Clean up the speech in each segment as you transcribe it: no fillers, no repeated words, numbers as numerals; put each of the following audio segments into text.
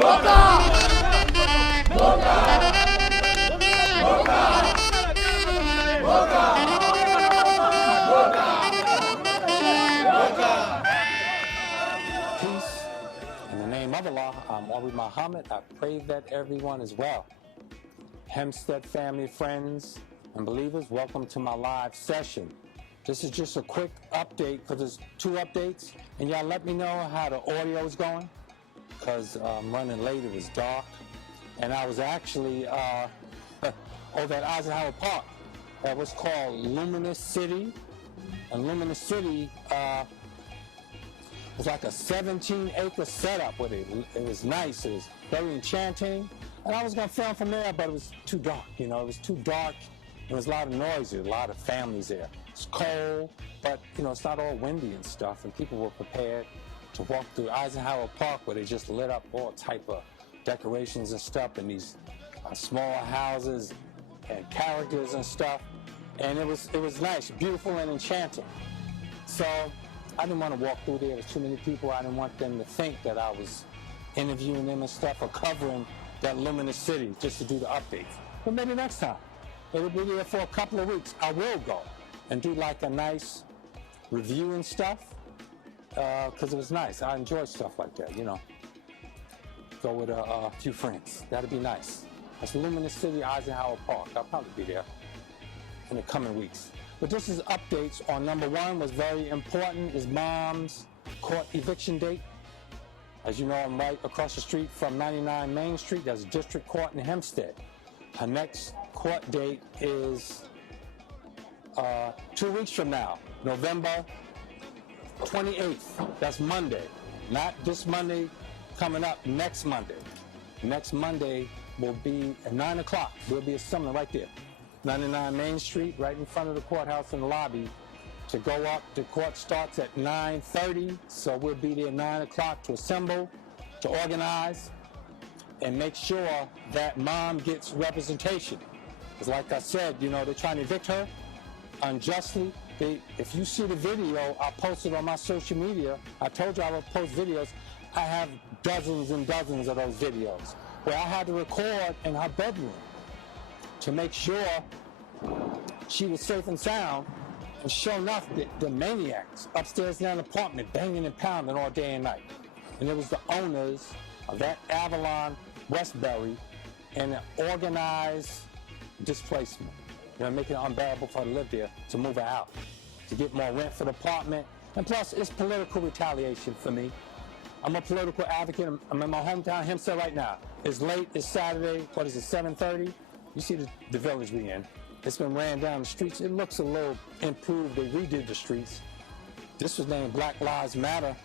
Peace. In the name of Allah, I'm Muhammad. I pray that everyone is well. Hempstead family, friends, and believers, welcome to my live session. This is just a quick update because there's 2 updates, and y'all let me know how the audio is going because I'm running late. It was dark, and I was actually over at Eisenhower Park. That was called Luminous City, and Luminous City was like a 17-acre setup with it. It was nice. It was very enchanting. And I was going to film from there, but it was too dark, you know. It was too dark. There was a lot of noise. There was a lot of families there. It's cold, but, you know, it's not all windy and stuff. And people were prepared to walk through Eisenhower Park where they just lit up all type of decorations and stuff and these small houses and characters and stuff. And it was nice, beautiful and enchanting. So I didn't want to walk through there. There's too many people. I didn't want them to think that I was interviewing them and stuff or covering that luminous city just to do the updates. But maybe next time. It will be there for a couple of weeks. I will go and do like a nice review and stuff because it was nice. I enjoy stuff like that, you know. Go with a few friends. That'd be nice. That's Luminous City, Eisenhower Park. I'll probably be there in the coming weeks. But this is updates on number 1 was very important is Mom's court eviction date. As you know, I'm right across the street from 99 Main Street. There's a district court in Hempstead. Her next court date is 2 weeks from now, November 28th. That's Monday. Not this Monday coming up, next Monday. Next Monday will be at 9 o'clock. There'll be a seminar right there. 99 Main Street, right in front of the courthouse in the lobby. To go up, the court starts at 9:30, so we'll be there 9 o'clock to assemble, to organize, and make sure that Mom gets representation. Because like I said, you know, they're trying to evict her unjustly. If you see the video, I posted on my social media. I told you I would post videos. I have dozens and dozens of those videos where I had to record in her bedroom to make sure she was safe and sound. And sure enough, the maniacs upstairs in the apartment banging and pounding all day and night. And it was the owners of that Avalon Westbury and an organized displacement. You know, making it unbearable for her to live there, to move her out, to get more rent for the apartment. And plus, it's political retaliation for me. I'm a political advocate. I'm in my hometown, Hempstead, right now. It's late. It's Saturday. What is it, 7:30? You see the village we in. It's been ran down the streets. It looks a little improved. They redid the streets. This was named Black Lives Matter.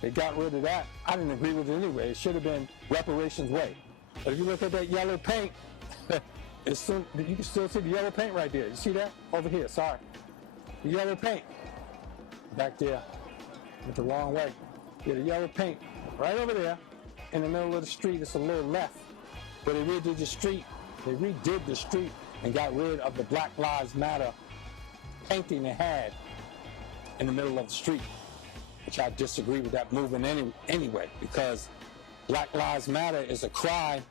They got rid of that. I didn't agree with it anyway. It should have been reparations way. But if you look at that yellow paint, you can still see the yellow paint right there. You see that? Over here, sorry. The yellow paint. Back there. Went the wrong way. Yeah, the yellow paint. Right over there. In the middle of the street. It's a little left. But they redid the street. They redid the street and got rid of the Black Lives Matter painting they had in the middle of the street, which I disagree with that movement anyway, because Black Lives Matter is a cry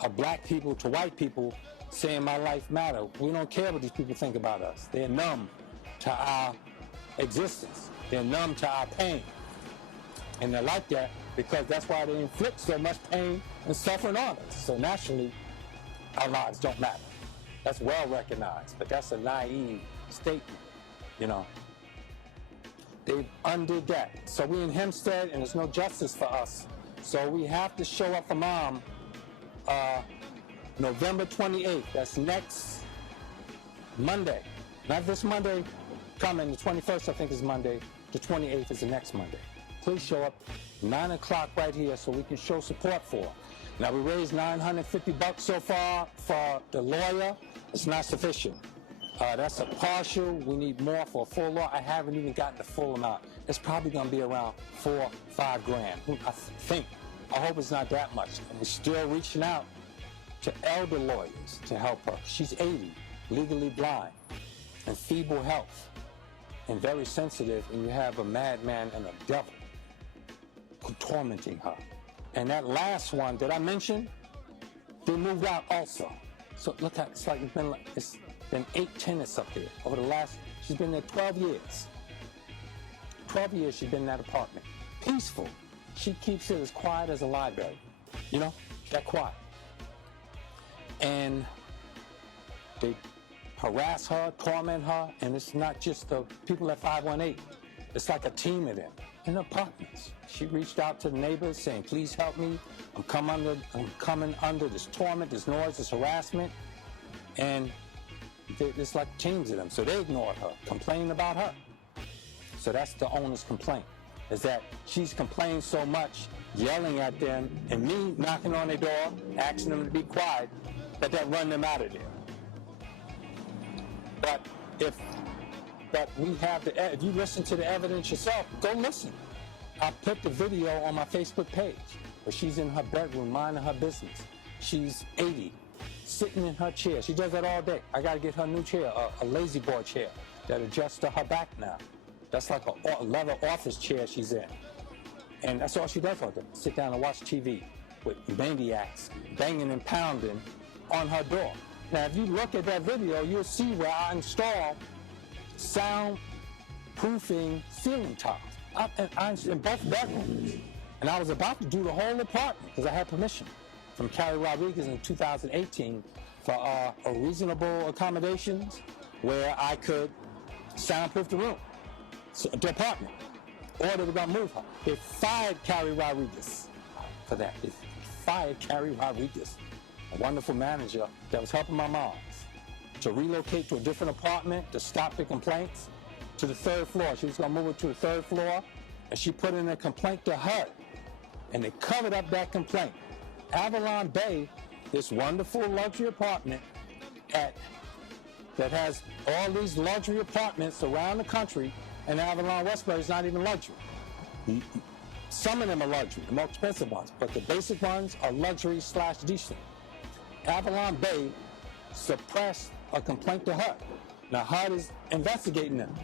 of black people to white people saying my life matter. We don't care what these people think about us. They're numb to our existence. They're numb to our pain. And they're like that because that's why they inflict so much pain and suffering on us. So naturally, our lives don't matter. That's well recognized, but that's a naive statement, you know. They've undid that. So we in Hempstead, and there's no justice for us. So we have to show up for Mom November 28th. That's next Monday. Not this Monday coming. The 21st, I think, is Monday. The 28th is the next Monday. Please show up 9 o'clock right here so we can show support for her. Now, we raised $950 so far for the lawyer. It's not sufficient. That's a partial. We need more for a full law. I haven't even gotten the full amount. It's probably going to be around $4-5 grand. I hope it's not that much. And we're still reaching out to elder lawyers to help her. She's 80, legally blind, and feeble health, and very sensitive, and you have a madman and a devil tormenting her. And that last one that I mentioned, they moved out also. So look at, it's been 8 tenants up there over the last, she's been there 12 years. 12 years she's been in that apartment. Peaceful. She keeps it as quiet as a library. You know, that quiet. And they harass her, torment her, and it's not just the people at 518. It's like a team of them in apartments. She reached out to the neighbors saying, please help me. I'm coming under this torment, this noise, this harassment. And it's like teams of them. So they ignored her, complaining about her. So that's the owner's complaint, is that she's complained so much, yelling at them, and me knocking on their door, asking them to be quiet, that run them out of there. But we have if you listen to the evidence yourself, go listen. I put the video on my Facebook page where she's in her bedroom minding her business. She's 80, sitting in her chair. She does that all day. I got to get her a new chair, a lazy boy chair that adjusts to her back now. That's like a leather office chair she's in. And that's all she does all day. Sit down and watch TV with maniacs banging and pounding on her door. Now, if you look at that video, you'll see where I install soundproofing ceiling tiles in both bedrooms. And I was about to do the whole apartment because I had permission from Carrie Rodriguez in 2018 for reasonable accommodations where I could soundproof the room, the apartment, or they were going to move her. They fired Carrie Rodriguez for that. They fired Carrie Rodriguez, a wonderful manager that was helping my moms to relocate to a different apartment to stop the complaints to the 3rd floor. She was going to move her to the 3rd floor, and she put in a complaint to HUD, and they covered up that complaint. AvalonBay, this wonderful luxury apartment that has all these luxury apartments around the country, and Avalon Westbury is not even luxury. Some of them are luxury, the more expensive ones, but the basic ones are luxury/decent. AvalonBay suppressed a complaint to HUD. Now HUD is investigating them.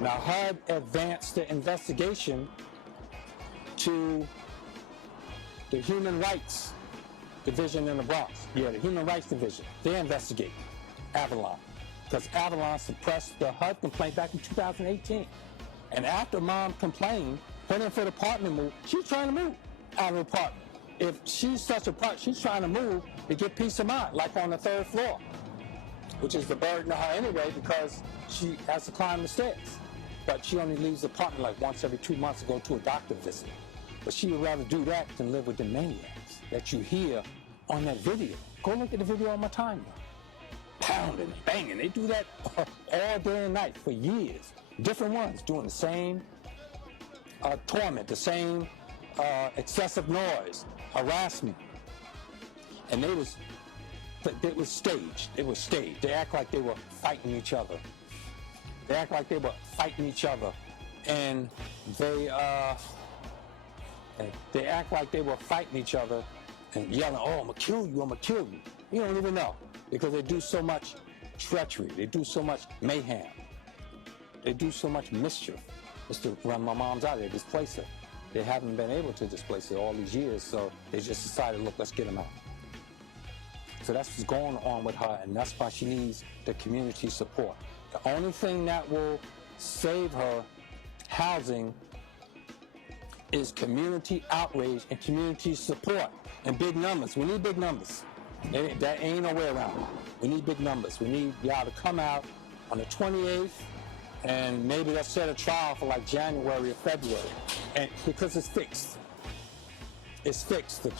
Now HUD advanced the investigation to the Human Rights Division in the Bronx. Yeah, the Human Rights Division. They investigate Avalon because Avalon suppressed the HUD complaint back in 2018. And after Mom complained, put in for the apartment move, she's trying to move out of the apartment. If she's such a part, she's trying to move to get peace of mind, like on the 3rd floor, which is the burden to her anyway because she has to climb the stairs. But she only leaves the apartment like once every 2 months to go to a doctor visit. But she would rather do that than live with the maniacs that you hear on that video. Go look at the video on my timeline. Pounding, banging. They do that all day and night for years. Different ones doing the same torment, the same excessive noise, harassment. And it was staged. It was staged. They act like they were fighting each other. And they act like they were fighting each other and yelling, oh, I'm gonna kill you. You don't even know because they do so much treachery. They do so much mayhem. They do so much mischief just to run my mom's out of there, displace her. They haven't been able to displace her all these years, so they just decided, look, let's get them out. So that's what's going on with her, and that's why she needs the community support. The only thing that will save her housing is community outrage and community support and big numbers. We need big numbers. That ain't no way around it. We need big numbers. We need y'all to come out on the 28th, and maybe let's set a trial for like January or February, and because it's fixed. It's fixed. The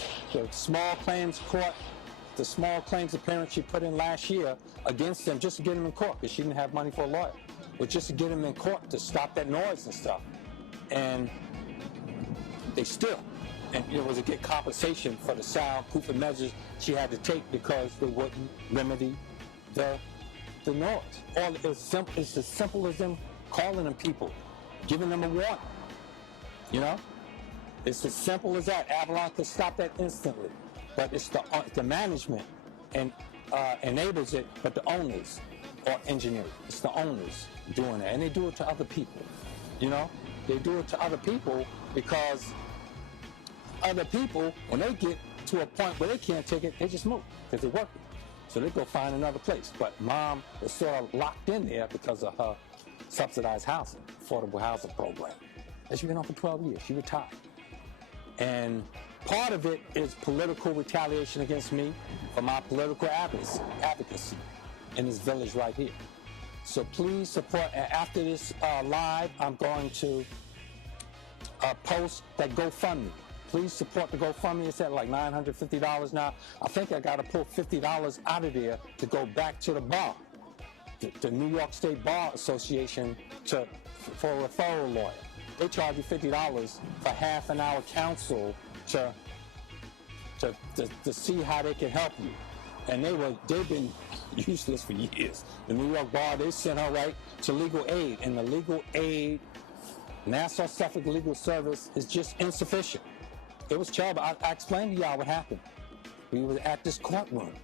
small claims court, the small claims appearance she put in last year against them just to get them in court because she didn't have money for a lawyer, but just to get them in court to stop that noise and stuff. And they still, and it was to get compensation for the soundproofing measures she had to take because they wouldn't remedy the noise. It's as simple as them calling them people, giving them a warning. You know, it's as simple as that. Avalon could stop that instantly, but it's the management and enables it, but the owners are engineering. It's the owners doing it, and they do it to other people. You know, they do it to other people because other people, when they get to a point where they can't take it, they just move because they're working. So they go find another place. But mom was sort of locked in there because of her subsidized housing, affordable housing program. And she's been on for 12 years. She retired. And part of it is political retaliation against me for my political advocacy in this village right here. So please support. After this live, I'm going to post that GoFundMe. Please support the GoFundMe. It's at like $950 now. I think I got to pull $50 out of there to go back to the bar, the New York State Bar Association, for a referral lawyer. They charge you $50 for half an hour counsel to see how they can help you. And they've been useless for years. The New York Bar, they sent her right to legal aid, and the legal aid, Nassau Suffolk Legal Service, is just insufficient. It was terrible. I explained to y'all what happened. We were at this courtroom,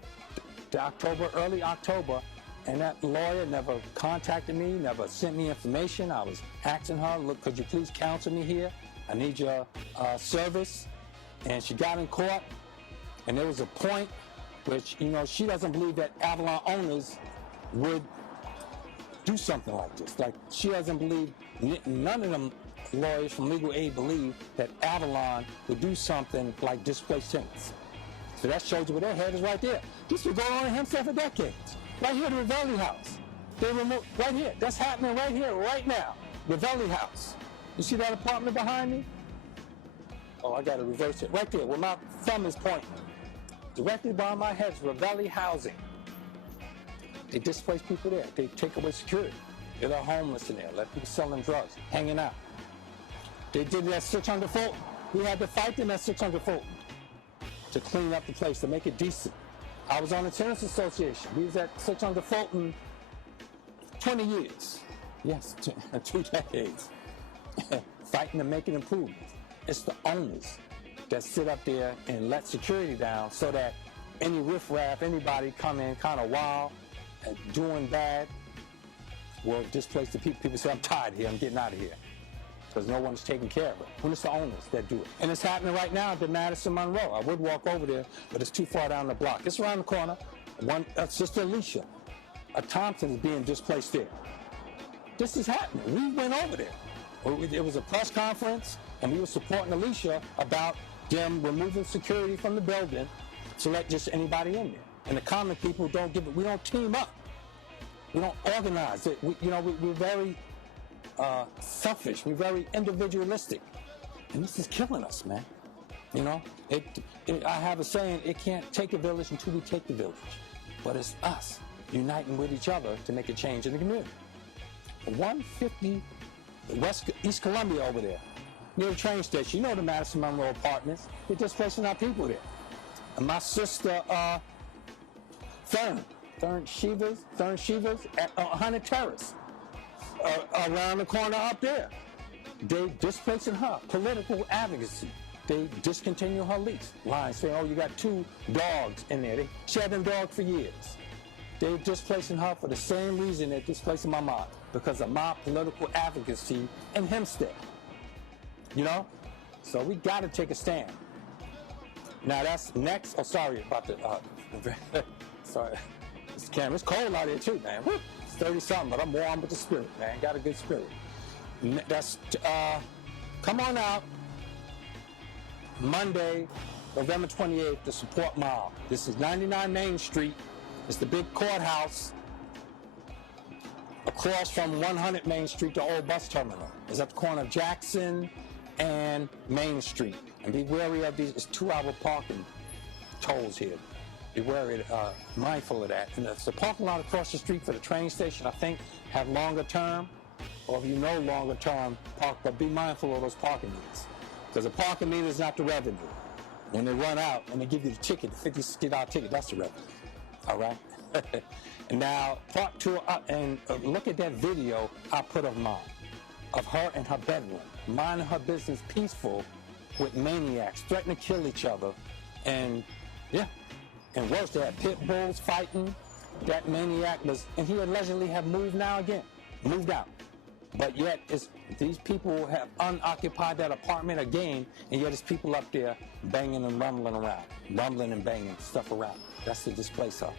early October, and that lawyer never contacted me, never sent me information. I was asking her, look, could you please counsel me here? I need your service. And she got in court, and there was a point which, she doesn't believe that Avalon owners would do something like this. Like, she doesn't believe, none of them lawyers from legal aid believe that Avalon would do something like displace tenants. So that shows you where their head is right there. This was going on in Hempstead for decades. Right here, the Ravelli house. They removed, right here. That's happening right here, right now. Ravelli house. You see that apartment behind me? Oh, I got to reverse it. Right there, where my thumb is pointing. Directly behind my head is Ravelli housing. They displace people there. They take away security. They're homeless in there. Let people selling drugs, hanging out. They did it at 600 Fulton. We had to fight them at 600 Fulton to clean up the place, to make it decent. I was on the Tenants Association. We was at 600 Fulton 20 years. Yes, 2 decades. Fighting to make an improvement. It's the owners that sit up there and let security down so that any riffraff, anybody come in kind of wild and doing bad will displace the people. People say, I'm tired here, I'm getting out of here. Because no one's taking care of it. When it's the owners that do it. And it's happening right now at the Madison Monroe. I would walk over there, but it's too far down the block. It's around the corner. Sister Alicia, a Thompson, is being displaced there. This is happening. We went over there. It was a press conference, and we were supporting Alicia about them removing security from the building to let just anybody in there. And the common people don't give it. We don't team up. We don't organize it. We're very selfish. We're very individualistic, and this is killing us, man. I have a saying: it can't take a village until we take the village. But it's us uniting with each other to make a change in the community. 150 East Columbia over there, near the train station. The Madison Monroe apartments. They're displacing our people there. And my sister, Thurn Shivas at 100 Terrace. Around the corner up there. They displacing her. Political advocacy. They discontinue her lease. Line saying, oh, you got 2 dogs in there. She had them dogs for years. They're displacing her for the same reason they're displacing my mom. Because of my political advocacy in Hempstead. So we got to take a stand. Now that's next. Oh, sorry about the... sorry. This camera's cold out here too, man. Woo. 30-something, but I'm warm with the spirit, man. Got a good spirit. That's, come on out Monday, November 28th, to support Mom. This is 99 Main Street. It's the big courthouse across from 100 Main Street, the old bus terminal. It's at the corner of Jackson and Main Street. And be wary of these. It's 2-hour parking tolls here. Be wary, mindful of that. And it's the parking lot across the street for the train station, I think, have longer term, or if you know longer term, but be mindful of those parking meters. Because the parking meter is not the revenue. When they run out and they give you the ticket, the $50 ticket, that's the revenue. All right? And now, part 2, and look at that video I put of Mom, of her in her bedroom, minding her business peaceful with maniacs, threatening to kill each other, and yeah. And worse, they had pit bulls fighting. That maniac and he allegedly have moved out. But yet, these people have unoccupied that apartment again, and yet there's people up there banging and rumbling around, rumbling and banging stuff around. That's to displace her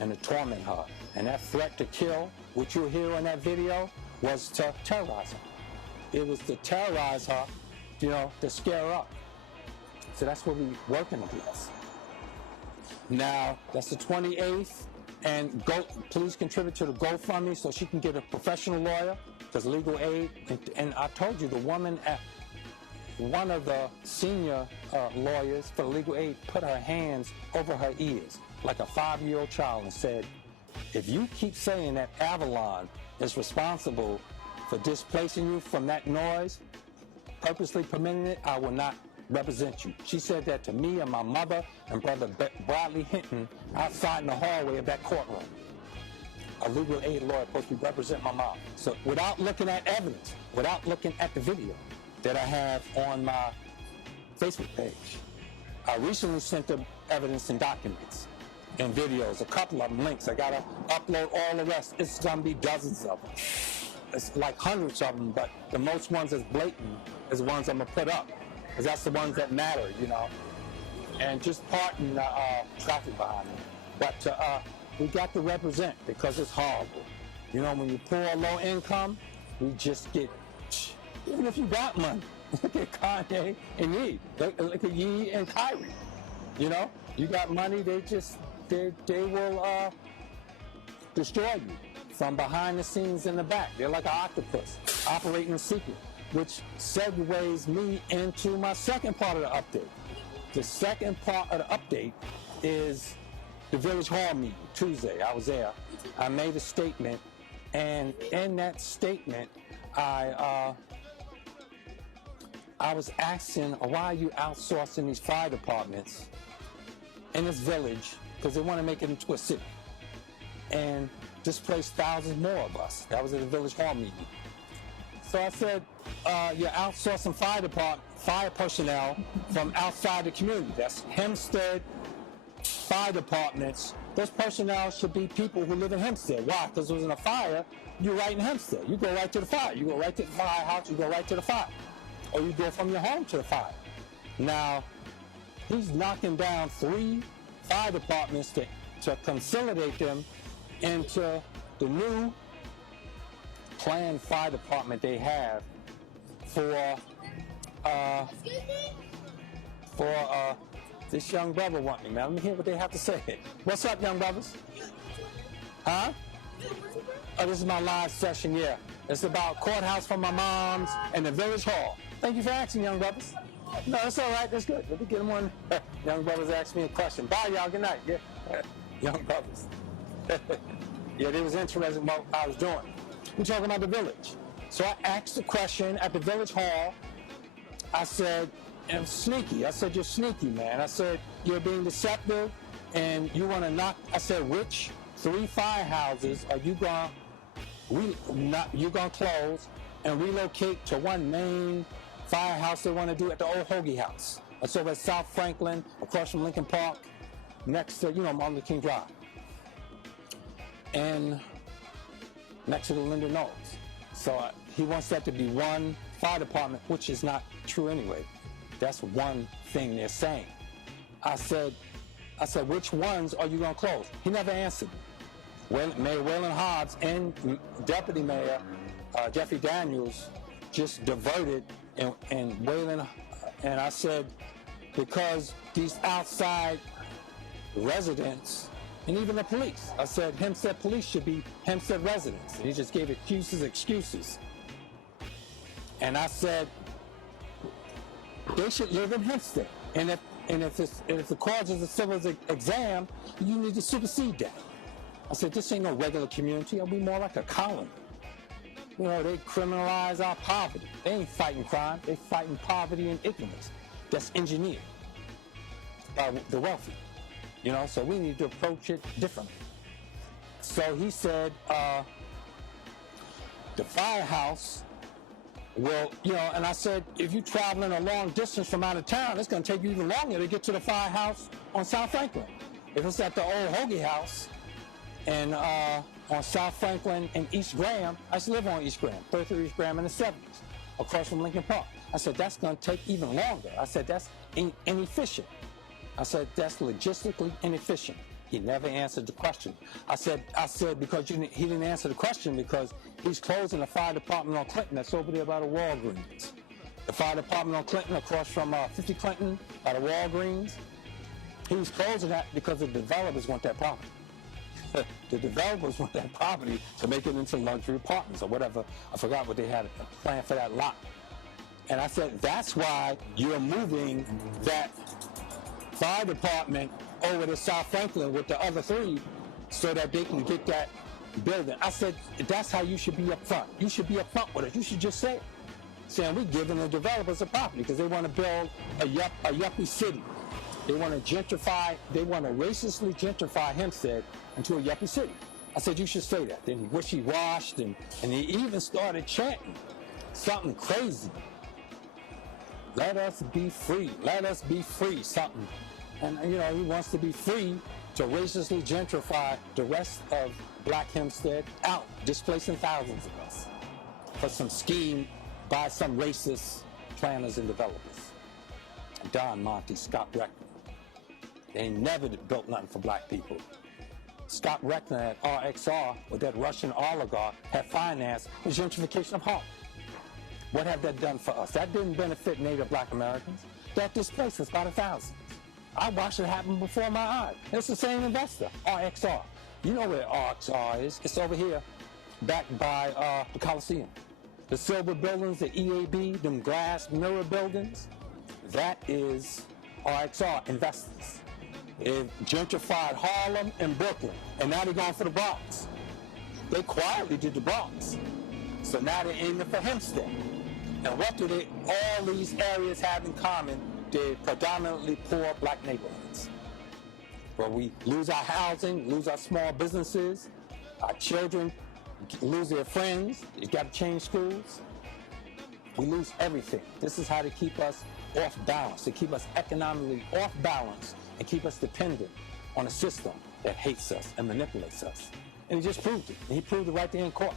and to torment her. And that threat to kill, which you'll hear in that video, was to terrorize her. It was to terrorize her, to scare her up. So that's what we're working against. Now, that's the 28th, and please contribute to the GoFundMe so she can get a professional lawyer, because legal aid, and I told you, the woman at one of the senior lawyers for legal aid put her hands over her ears like a 5-year-old child and said, if you keep saying that Avalon is responsible for displacing you from that noise, purposely permitting it, I will not represent you. She said that to me and my mother and brother Bradley Hinton outside in the hallway of that courtroom. A legal aid lawyer supposed to represent my mom. So without looking at evidence, without looking at the video that I have on my Facebook page, I recently sent them evidence and documents and videos, a couple of them links. I gotta upload all the rest. It's gonna be dozens of them. It's like hundreds of them, but the most ones that's blatant is the ones I'm gonna put up, because that's the ones that matter, and just pardon the traffic behind me. But we got to represent, because it's horrible. When you poor, low income, we just get, even if you got money, look at Kanye and Ye, look at Ye and Kyrie. You got money, they will destroy you from behind the scenes in the back. They're like an octopus operating in secret, which segues me into my second part of the update. The second part of the update is the Village Hall meeting, Tuesday. I was there. I made a statement, and in that statement, I was asking, why are you outsourcing these fire departments in this village? Because they want to make it into a city and displace thousands more of us. That was at the Village Hall meeting. So I said, you're outsourcing fire personnel from outside the community. That's Hempstead fire departments. Those personnel should be people who live in Hempstead. Why? Because it was in a fire, you're right in Hempstead. You go right to the fire. You go right to the firehouse, you go right to the fire. Or you go from your home to the fire. Now, he's knocking down 3 fire departments to consolidate them into the new planned fire department they have for this young brother want me, man. Let me hear what they have to say. What's up, young brothers? Huh? Oh, this is my live session, yeah. It's about courthouse for my moms and the Village Hall. Thank you for asking, young brothers. No, it's all right. That's good. Let me get them one. Young brothers asked me a question. Bye, y'all. Good night. Yeah. Young brothers. Yeah, they was interested in what I was doing. We're talking about the village. So I asked the question at the Village Hall. I said, I'm sneaky. I said, you're sneaky, man. I said, you're being deceptive and you want to knock. I said, which 3 firehouses are you going to close and relocate to one main firehouse they want to do at the old Hoagie House? That's over at South Franklin, across from Lincoln Park, next to, Martin Luther King Drive. And next to the Linden Knolls. So he wants that to be one fire department, which is not true anyway. That's one thing they're saying. I said, which ones are you going to close? He never answered me. Mayor Waylon Hobbs and Deputy Mayor Jeffrey Daniels just diverted and Waylon, and I said, because these outside residents, and even the police, I said Hempstead police should be Hempstead residents. And he just gave excuses. And I said, they should live in Hempstead. And if the cause is a civil exam, you need to supersede that. I said, this ain't no regular community. It'll be more like a colony. They criminalize our poverty. They ain't fighting crime. They fighting poverty and ignorance. That's engineered by the wealthy. So we need to approach it differently. So he said, the firehouse will, and I said, if you're traveling a long distance from out of town, it's going to take you even longer to get to the firehouse on South Franklin. If it's at the old Hoagie House and on South Franklin and East Graham. I used to live on East Graham, 33 East Graham in the 70s, across from Lincoln Park. I said, that's going to take even longer. I said, that's inefficient. I said, that's logistically inefficient. He never answered the question. I said because he didn't answer the question because he's closing the fire department on Clinton that's over there by the Walgreens. The fire department on Clinton across from 50 Clinton by the Walgreens. He was closing that because the developers want that property. The developers want that property to make it into luxury apartments or whatever. I forgot what they had planned for that lot. And I said, that's why you're moving that fire department over to South Franklin with the other three so that they can get that building. I said, that's how you should be up front. You should be up front with it. You should just say it. Saying we're giving the developers a property because they want to build a yuppie city. They want to gentrify, they want to racistly gentrify Hempstead into a yuppie city. I said, you should say that. Then he wishy-washed and he even started chanting something crazy. Let us be free. Let us be free, something. And, you know, he wants to be free to racistly gentrify the rest of Black Hempstead out, displacing thousands of us for some scheme by some racist planners and developers. Don Monty, Scott Reckner. They ain't never built nothing for black people. Scott Reckner at RXR, with that Russian oligarch, had financed the gentrification of Harlem. What have that done for us? That didn't benefit Native Black Americans. That displaced us by the thousands. I watched it happen before my eyes. It's the same investor, RXR. You know where RXR is. It's over here, backed by the Coliseum. The silver buildings, the EAB, them glass mirror buildings, that is RXR investors. They've gentrified Harlem and Brooklyn, and now they're going for the Bronx. They quietly did the Bronx. So now they're aiming for Hempstead. And what do all these areas have in common? They're predominantly poor black neighborhoods, where we lose our housing, lose our small businesses, our children lose their friends, you got to change schools. We lose everything. This is how they keep us off balance, to keep us economically off balance and keep us dependent on a system that hates us and manipulates us. And he just proved it. And he proved it right there in court.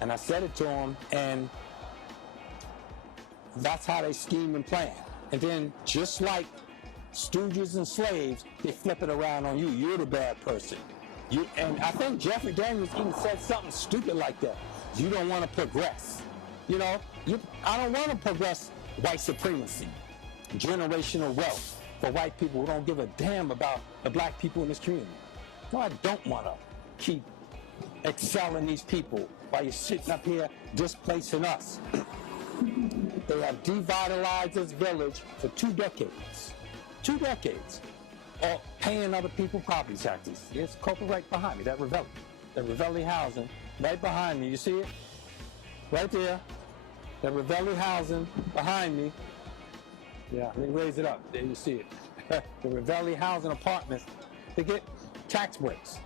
And I said it to him, and that's how they scheme and plan. And then, just like stooges and slaves, they flip it around on you. You're the bad person. And I think Jeffrey Daniels even said something stupid like that. You don't want to progress. You know, I don't want to progress white supremacy, generational wealth for white people who don't give a damn about the black people in this community. No, I don't want to keep excelling these people while you're sitting up here displacing us. They have devitalized this village for 2 decades. 2 decades. Or paying other people property taxes. There's a corporate right behind me, that Ravelli housing, right behind me. You see it? Right there. That Ravelli housing behind me. Yeah, let me raise it up. There you see it. The Ravelli housing apartments, they get tax breaks.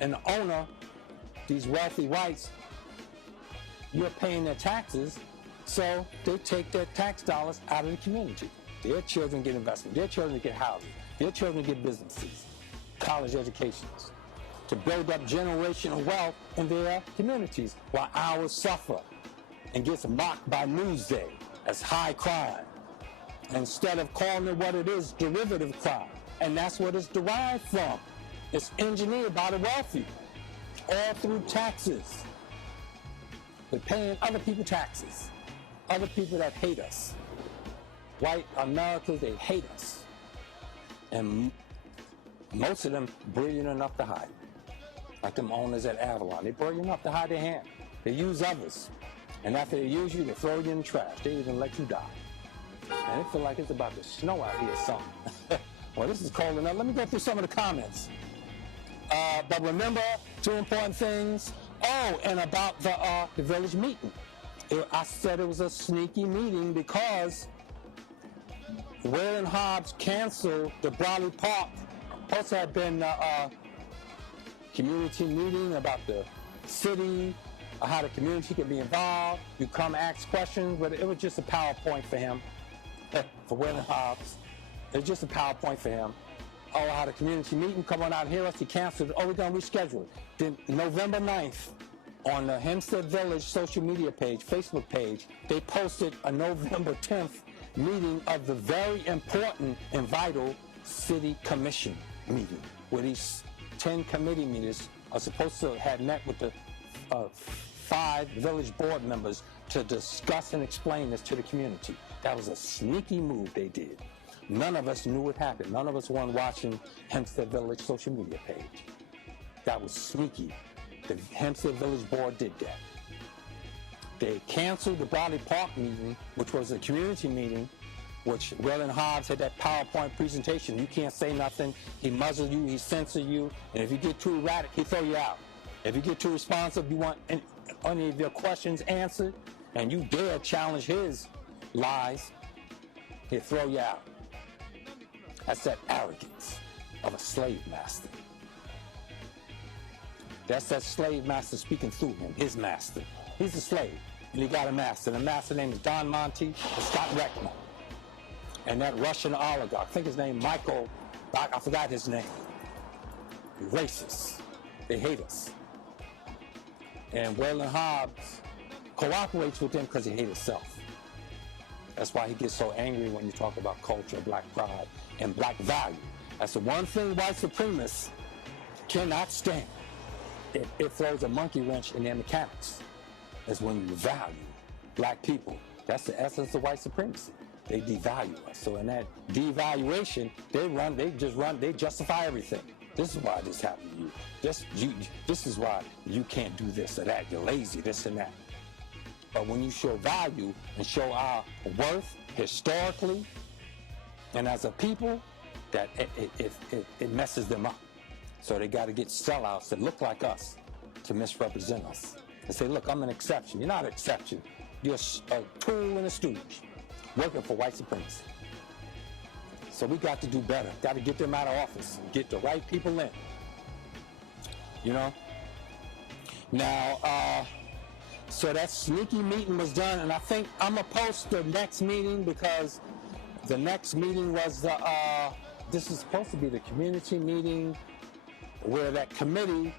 And the owner, these wealthy whites, you're paying their taxes, so they take their tax dollars out of the community. Their children get investment. Their children get housing. Their children get businesses, college educations, to build up generational wealth in their communities, while ours suffer and gets mocked by Newsday as high crime, instead of calling it what it is, derivative crime. And that's what it's derived from. It's engineered by the wealthy, all through taxes. We're paying other people taxes, other people that hate us. White Americans, they hate us. And most of them brilliant enough to hide. Like them owners at Avalon. They're brilliant enough to hide their hand. They use others. And after they use you, they throw you in the trash. They even let you die. And it feels like it's about to snow out here or something. Well, this is cold enough. Let me go through some of the comments. But remember, 2 important things. Oh, and about the village meeting. I said it was a sneaky meeting because Whale and Hobbs canceled the Bradley Park. Supposed to have been a community meeting about the city, how the community can be involved. You come ask questions, but it was just a PowerPoint for him, for Whale and Hobbs. It was just a PowerPoint for him. oh, I had a community meeting, come on out and hear us. He canceled it. Oh, we're going to reschedule it. Then November 9th, on the Hempstead Village social media page, Facebook page, they posted a November 10th meeting of the very important and vital city commission meeting, where these 10 committee meetings are supposed to have met with the 5 village board members to discuss and explain this to the community. That was a sneaky move they did. None of us knew what happened. None of us weren't watching Hempstead Village social media page. That was sneaky. The Hempstead Village Board did that. They canceled the Bradley Park meeting, which was a community meeting, which Waylon Hobbs had that PowerPoint presentation. You can't say nothing. He muzzles you, he censors you, and if you get too erratic, he throw you out. If you get too responsive, you want any of your questions answered, and you dare challenge his lies, he'll throw you out. That's that arrogance of a slave master. That's that slave master speaking through him, his master. He's a slave, and he got a master. The master name is Don Monty and Scott Reckner. And that Russian oligarch, I think his name Michael, I forgot his name. Racist. They hate us. And Waylon Hobbs cooperates with them because he hates himself. That's why he gets so angry when you talk about culture, black pride, and black value. That's the one thing white supremacists cannot stand. It throws a monkey wrench in their mechanics. That's when you value black people. That's the essence of white supremacy. They devalue us. So in that devaluation, they justify everything. This is why this happened to you. This is why you can't do this or that. You're lazy, this and that. But when you show value and show our worth historically and as a people, that it messes them up. So they got to get sellouts that look like us to misrepresent us. And say, look, I'm an exception. You're not an exception. You're a tool and a stooge working for white supremacy. So we got to do better. Got to get them out of office. Get the right people in. You know? Now, so that sneaky meeting was done, and I think I'm going to post the next meeting because the next meeting was this is supposed to be the community meeting where that committee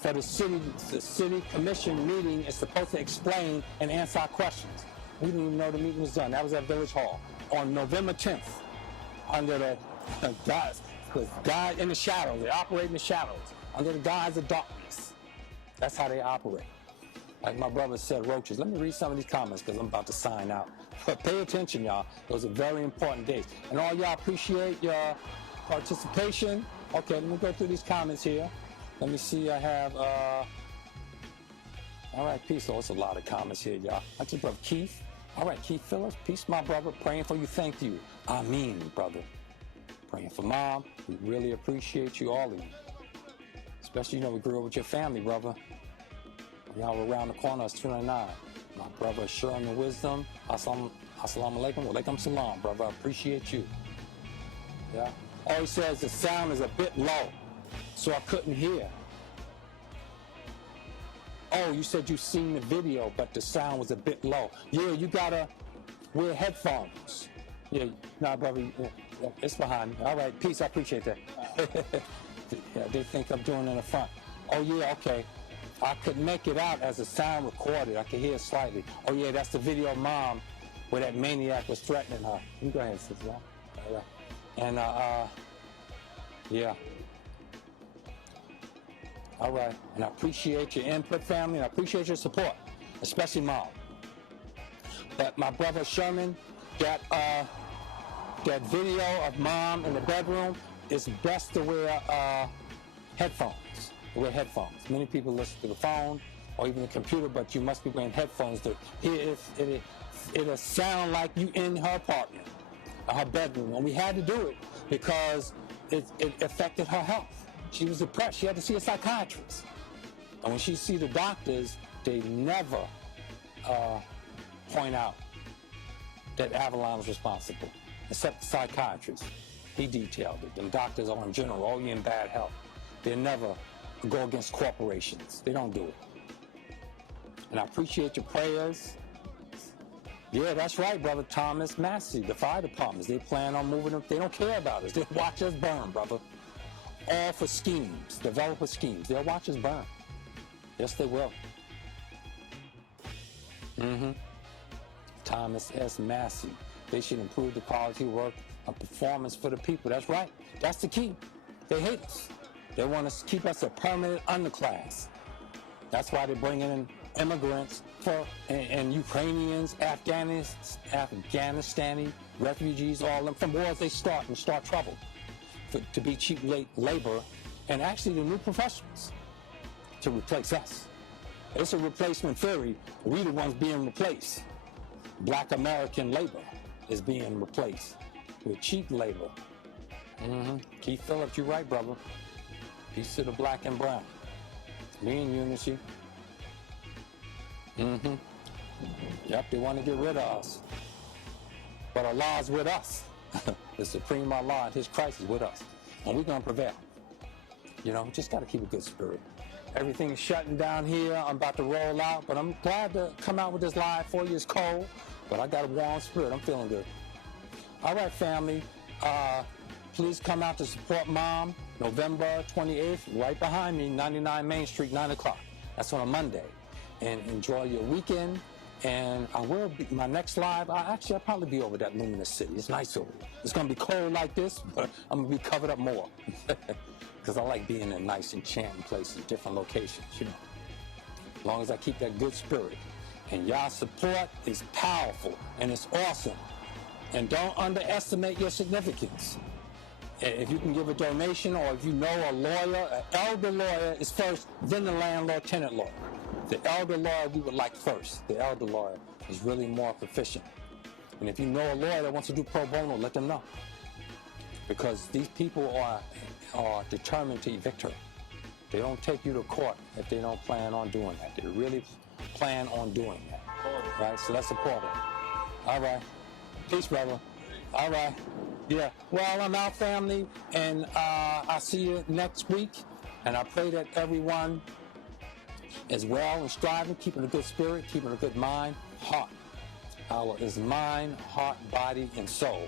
for the city commission meeting is supposed to explain and answer our questions. We didn't even know the meeting was done. That was at Village Hall on November 10th under the guise in the shadows. They operate in the shadows under the guise of darkness. That's how they operate. Like my brother said, roaches. Let me read some of these comments because I'm about to sign out. But pay attention, y'all. Those are very important days. And all y'all appreciate your participation. Okay, let me go through these comments here. Let me see, I have, all right, peace. Oh, it's a lot of comments here, y'all. That's your brother Keith. All right, Keith Phillips. Peace, my brother. Praying for you. Thank you. I mean, brother. Praying for Mom. We really appreciate you, all of you. Especially, we grew up with your family, brother. Y'all were around the corner. It's 299. My brother Sherman Wisdom. Assalamu alaikum. Walaikum salam, brother. I appreciate you. Yeah. Oh, he says the sound is a bit low, so I couldn't hear. Oh, you said you seen the video, but the sound was a bit low. Yeah, you gotta wear headphones. Yeah, nah, brother, yeah, it's behind me. All right, peace, I appreciate that. Yeah, they think I'm doing it in the front. Oh, yeah, okay. I could make it out as a sound recorded. I could hear it slightly. Oh, yeah, that's the video of Mom where that maniac was threatening her. You go ahead, sister. All right. And, yeah. All right. And I appreciate your input, family, and I appreciate your support, especially Mom. But my brother Sherman, that video of Mom in the bedroom, it's best to wear headphones. Wear headphones. Many people listen to the phone or even the computer, but you must be wearing headphones to hear it'll sound like you in her apartment, her bedroom. And we had to do it because it affected her health. She was depressed. She had to see a psychiatrist. And when she see the doctors, they never point out that Avalon was responsible, except the psychiatrist. He detailed it. And doctors are in general, oh, you're in bad health. They never go against corporations. They don't do it. And I appreciate your prayers. Yeah, that's right, Brother Thomas Massey. The fire departments, they plan on moving them. They don't care about us. They watch us burn, brother. All for schemes, developer schemes. They'll watch us burn. Yes, they will. Thomas S. Massey. They should improve the quality of work and performance for the people. That's right. That's the key. They hate us. They want to keep us a permanent underclass. That's why they're bringing in immigrants and Ukrainians, Afghanistani refugees, all of them from wars they start trouble to be cheap labor, and actually the new professionals to replace us. It's a replacement theory. We the ones being replaced. Black American labor is being replaced with cheap labor. Keith Phillips, you're right, brother. Peace to the black and brown. We in unity. Yep, they want to get rid of us. But Allah's with us. The supreme Allah and his Christ is with us. And we're going to prevail. You know, just got to keep a good spirit. Everything is shutting down here. I'm about to roll out, but I'm glad to come out with this live for you. It's cold, but I got a warm spirit. I'm feeling good. All right, family. Please come out to support Mom, November 28th, right behind me, 99 Main Street, 9 o'clock. That's on a Monday. And enjoy your weekend. And I will be, my next live, I'll probably be over that Luminous City. It's nice over there. It's going to be cold like this, but I'm going to be covered up more. Because I like being in nice, enchanting places, different locations, you know. As long as I keep that good spirit. And y'all support is powerful, and it's awesome. And don't underestimate your significance. If you can give a donation, or if you know a lawyer, an elder lawyer is first, then the landlord-tenant lawyer. The elder lawyer we would like first. The elder lawyer is really more proficient. And if you know a lawyer that wants to do pro bono, let them know. Because these people are determined to evict her. They don't take you to court if they don't plan on doing that. They really plan on doing that. Right? So let's support her. All right. Peace, brother. All right. Yeah. Well, I'm out, family, and I'll see you next week. And I pray that everyone is well and striving, keeping a good spirit, keeping a good mind, heart. Our is mind, heart, body, and soul.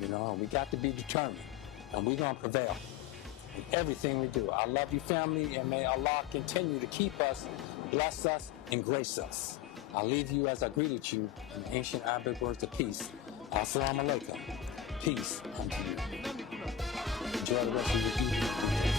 You know, and we got to be determined, and we're going to prevail in everything we do. I love you, family, and may Allah continue to keep us, bless us, and grace us. I'll leave you as I greeted you in the ancient Arabic words of peace. Assalamu alaikum. Peace unto you. Enjoy the rest of your evening.